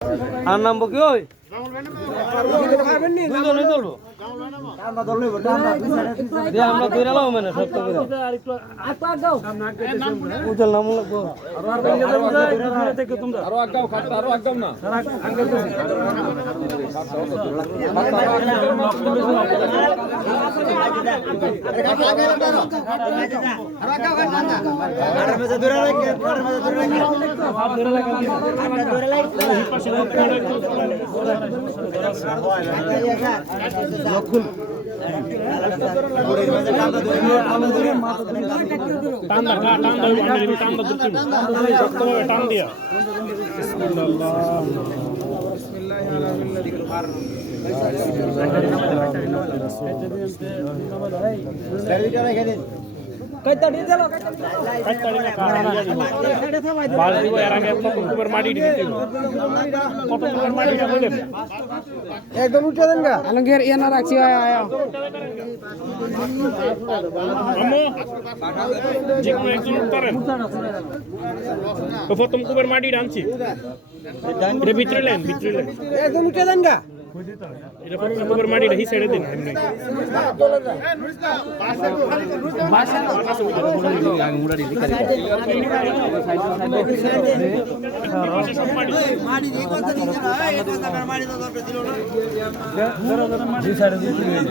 আর নামবো কি ওই দুজনেই চলবো আমরা বেরালাম মানে সত্য করে উজল নাম লাগবো আরো আগাও খাট আরো আগাও না টান দিয়া একদম উঠে দেন গা আলমগীর ইয়া না রাখছি আয়া যেকোনো একজন পারেন প্রথম কুবের মাটি টানছি এটা ভিতরে লেন একদম উঠে দেন গা এটা প্রথম কুবের মাটিটা হি ছেড়ে দিন এমনি মাটি